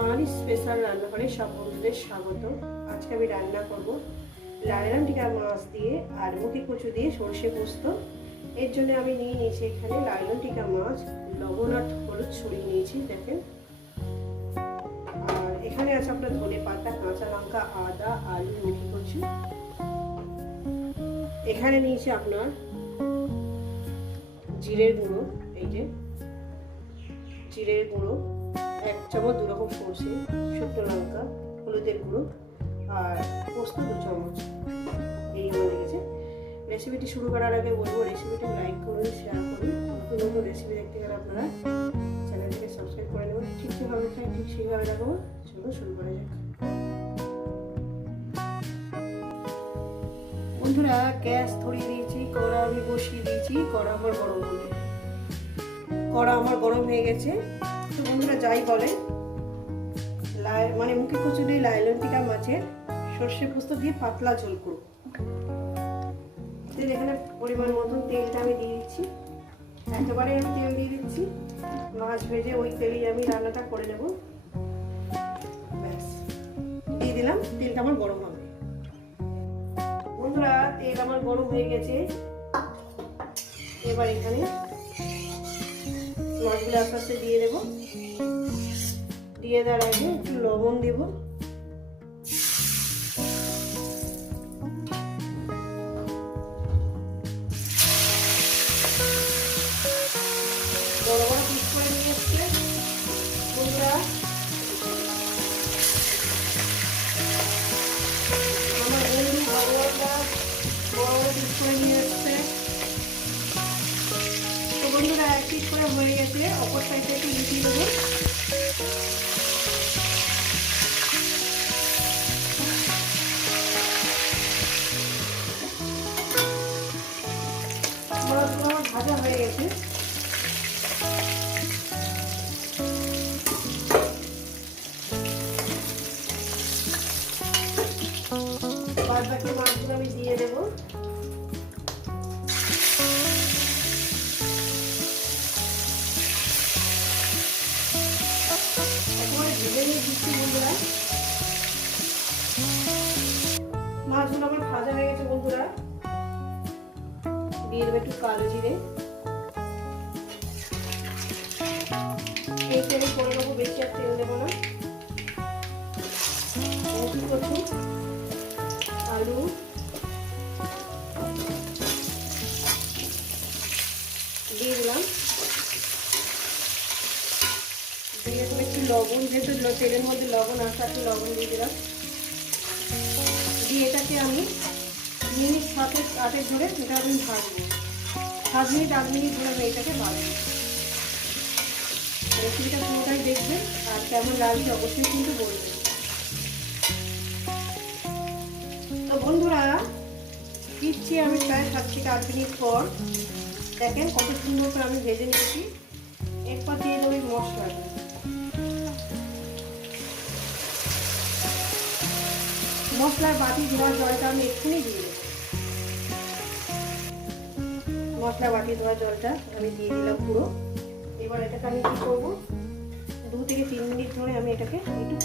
বাঙালি special রান্নাঘরে সব বন্ধুদের স্বাগত। আজকে আমি রান্না করব লাইলাম টিকা মাছ দিয়ে আর মুখি কচু দিয়ে সর্ষে পোস্ত। এর জন্য আমি নিয়ে নিয়েছি এখানে লাইলন টিকা মাছ, লবণ আর হলুদ ছড়িয়ে নিয়েছি, দেখেন। আর এখানে আছে আপনার ধনে পাতা, কাঁচা লঙ্কা, আদা, আলু, মুখি কচু। এখানে নিয়েছি আপনার জিরের গুঁড়ো, এই যে। জিরের গুঁড়ো। এক চামচ, দু রকম সর্ষে শুকনো লঙ্কা, হলুদের গুঁড়ো আর পোস্ত দু চামচ। এইগুলো লেগেছে রেসিপিটি শুরু করার আগে বলব রেসিপিটি লাইক করুন শেয়ার করুন। নতুন নতুন রেসিপি দেখতে গেলে আপনারা চ্যানেলটিকে সাবস্ক্রাইব করে নেবেন। ঠিক যেভাবে খাই ঠিক সেইভাবে রাখব চলো শুরু করা যাক। বন্ধুরা, গ্যাস ধরিয়ে দিয়েছি, কড়া আমি বসিয়ে দিয়েছি, কড়া আমার গরম হবে কড়া আমার গরম হয়ে গেছে। তো বন্ধুরা যাই বলে, লাই মানে মুখে কচুরি লাইলন টিকা মাছের সর্ষে পোস্ত দিয়ে পাতলা ঝোল করব। তেল এখানে পরিমাণ মতন তেলটা আমি দিয়ে দিচ্ছি। একেবারে আমি তেল দিয়ে দিচ্ছি। মাছ ভেজে ওই তেলেই আমি রান্নাটা করে নেব। ব্যাস, দিয়ে দিলাম, তেলটা আমার গরম হবে। বন্ধুরা, তেল আমার গরম হয়ে গেছে। এবার এখানে মাছগুলো আস্তে আস্তে দিয়ে দেবো। দিয়ে দেওয়ার আগে একটু লবণ দেব। বন্ধুরা, এক পিস করে হয়ে গেছে। অপর সাইডে একটু লুচিয়ে দেবো। ভাজা হয়ে গেছে। বাদ বাকি মাছগুলো আমি দিয়ে দেবো। আমার ভাজা হয়ে গেছে বন্ধুরা। দিয়ে দেবো একটু কালো জিরে। এই তেলে করে নেব বেশি আর তেল দেবো না। আলু। দিয়ে দিলাম। দিয়ে দেবো একটু লবণ, যেহেতু তেলের মধ্যে লবণ আসা একটু লবণ দিয়ে দিলাম। এটাকে আমি মিনিট সাতের আটের ধরে এটা আমি ভাজবো। সাত মিনিট আট মিনিট ধরে আমি এটাকে ভাজবো। রেসিপিটা পুরোটাই দেখবেন আর কেমন লাগবে অবশ্যই কিন্তু বলবেন তো বন্ধুরা দিচ্ছি আমি প্রায় সাত থেকে আট মিনিট পর দেখেন কত সুন্দর করে আমি ভেজে নিয়েছি। এরপর দিয়ে দেবো এই মশলার বাটি ধোয়া জলটা আমি এক্ষুনি দিয়ে মশলা বাটি ধোয়া জলটা আমি দিয়ে দিলাম পুরো। এবার এটাকে আমি কী করব? দু থেকে তিন মিনিট ধরে আমি এটাকে একটু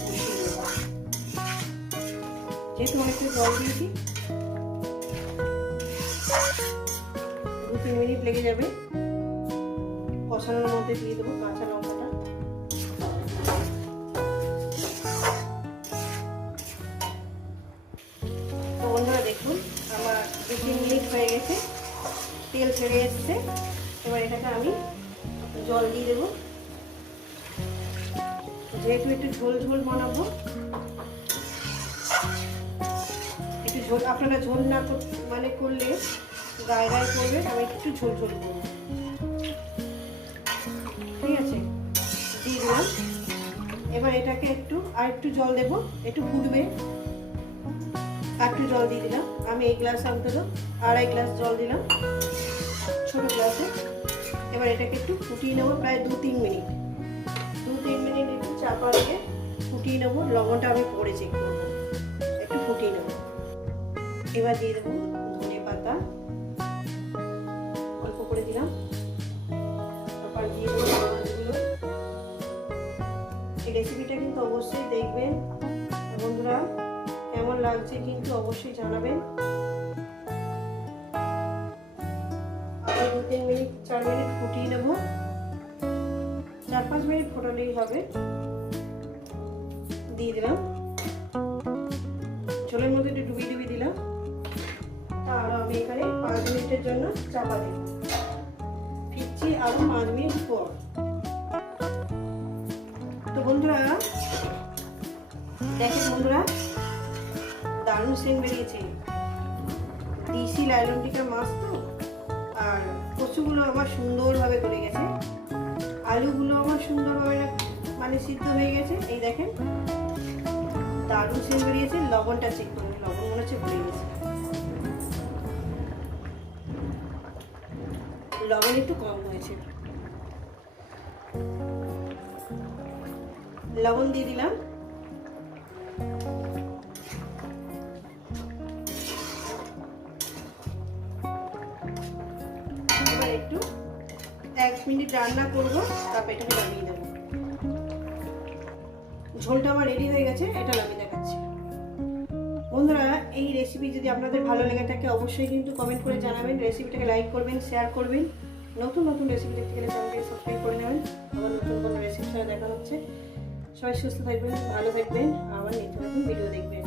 যেহেতু অনেকটা জল দিয়েছি, দু তিন মিনিট লেগে যাবে। কষানোর মধ্যে দিয়ে দেবো কাঁচা লঙ্কাটা হয়ে গেছে। তেল ছেড়ে এসছে। এবার এটাকে আমি জল দিয়ে দেবো। যেহেতু একটু ঝোল ঝোল বানাবো, একটু ঝোল, আপনারা ঝোল না মানে করলে গায়ে গায়ে করবে আমি একটু ঝোল ঝোল করব। ঠিক আছে? দিয়ে দিলাম। এবার এটাকে একটু আর একটু জল দেবো, একটু ফুটবে। একটু জল দিয়ে দিলাম। আমি এই গ্লাস অন্তত আড়াই গ্লাস জল দিলাম ছোট গ্লাসে। এবার এটাকে একটু ফুটিয়ে নেব প্রায় দু তিন মিনিট। দু তিন মিনিট একটু চাপা দিয়ে ফুটিয়ে নেব। লবণটা আমি পরে চেক করব। একটু ফুটিয়ে নেব। এবার দিয়ে দেবো ধনে পাতা। অল্প করে দিলাম। তারপর দিয়ে দেবো মাছগুলো রেসিপিটা কিন্তু অবশ্যই দেখবেন। বন্ধুরা কেমন লাগছে কিন্তু অবশ্যই জানাবেন। তিন মিনিট, চার মিনিট ফুটিয়ে নেব। চার পাঁচ মিনিট হবে। দিয়ে দিলাম। ডুবিয়ে ডুবিয়ে দিলাম। আর পাঁচ মিনিটের জন্য পাঁচ মিনিট পর। তো বন্ধুরা, দেখেন বন্ধুরা দারুণ সেন বেরিয়েছে। দিশি লাইলন মাছ তো, আর কচুগুলো আমার সুন্দরভাবে গলে গেছে। আলুগুলো আমার সুন্দরভাবে মানে সিদ্ধ হয়ে গেছে। এই দেখেন, দারুণ সেন বেরিয়েছে। লবণটা চেক করুন, লবণ মনে হচ্ছে ভরে গেছে। লবণ একটু কম হয়েছে। লবণ দিয়ে দিলাম। এক মিনিট রান্না করব, তারপর এটাকে নামিয়ে দেবো। ঝোলটা আমার রেডি হয়ে গেছে, এটা নামিয়ে দেখাচ্ছি। বন্ধুরা, এই রেসিপি যদি আপনাদের ভালো লেগে থাকে, অবশ্যই কিন্তু কমেন্ট করে জানাবেন রেসিপিটাকে লাইক করবেন শেয়ার করবেন। নতুন নতুন রেসিপি দেখতে গেলে চ্যানেলকে সাবস্ক্রাইব করে নেবেন। আবার নতুন কোনো রেসিপি দেখা হচ্ছে। সবাই সুস্থ থাকবেন, ভালো থাকবেন, আবার নিত্য নতুন ভিডিও দেখবেন।